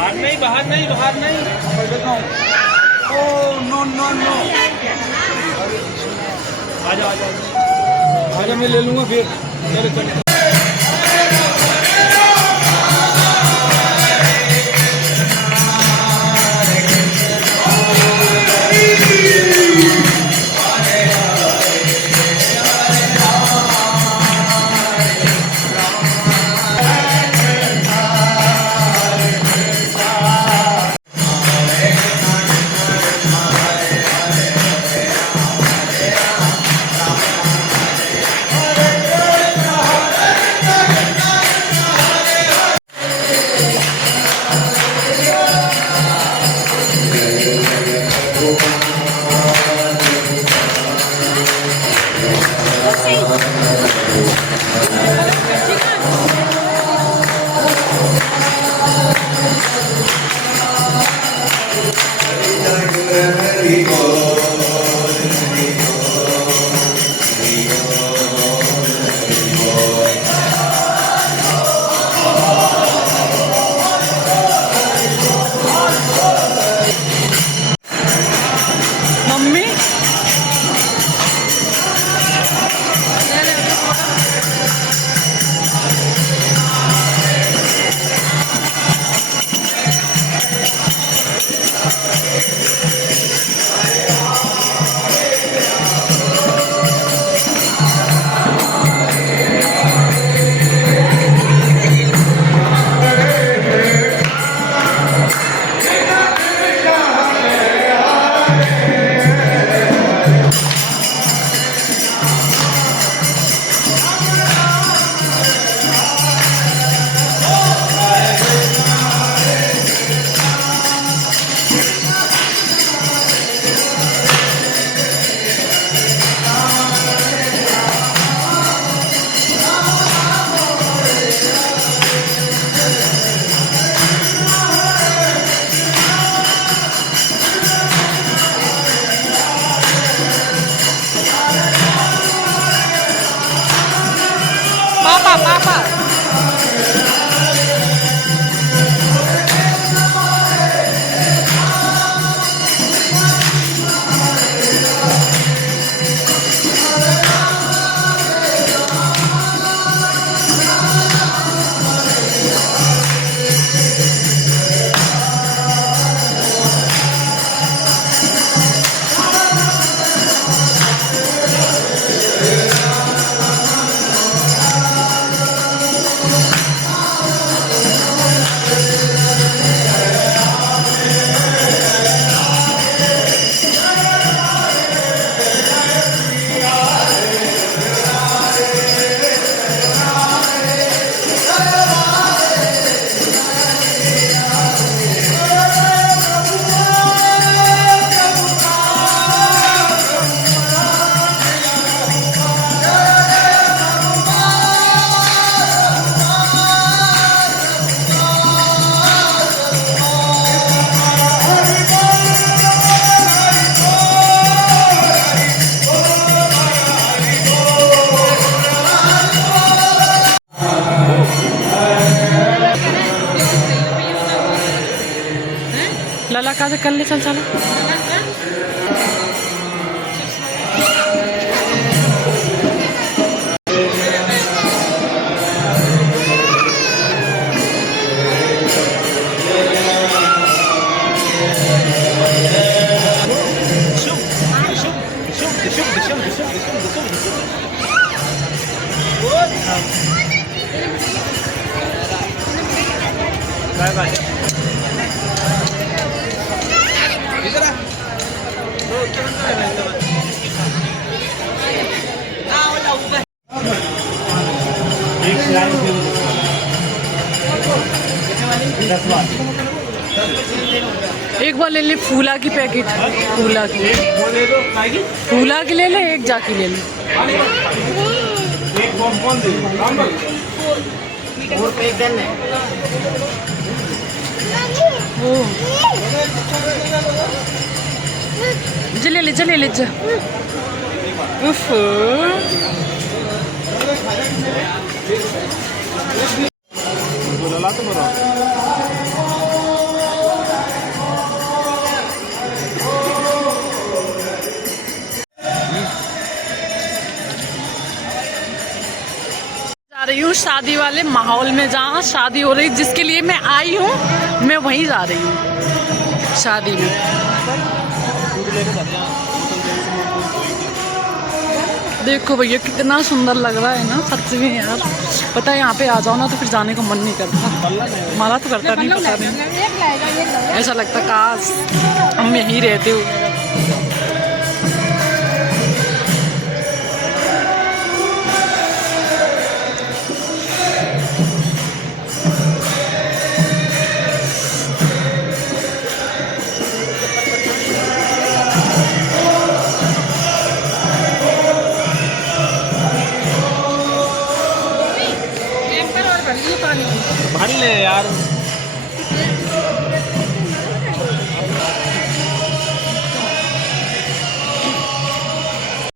बाहर नहीं, बाहर नहीं, बाहर नहीं। ओ नो नो नो, आजा आजा आजा, मैं ले लूँगा फिर। चलो चलो। मम्मी पापा पापा लला का कल्ले चल चला बाय बाय। एक बार ले ले फूला की पैकेट, फूला की, फूला की ले ले, एक जाकी ले ले। एक कौन दे और पे गन है ओ जले ले जले ले जा। उफ बोला तो बरा उस शादी वाले माहौल में जहाँ शादी हो रही, जिसके लिए मैं आई हूँ, मैं वहीं जा रही हूँ शादी में। देखो भैया कितना सुंदर लग रहा है ना, सच में यार। पता है यहाँ पे आ जाओ ना तो फिर जाने का मन नहीं करता, हमारा तो करता नहीं, पता नहीं, ऐसा लगता काश हम यहीं रहते हो।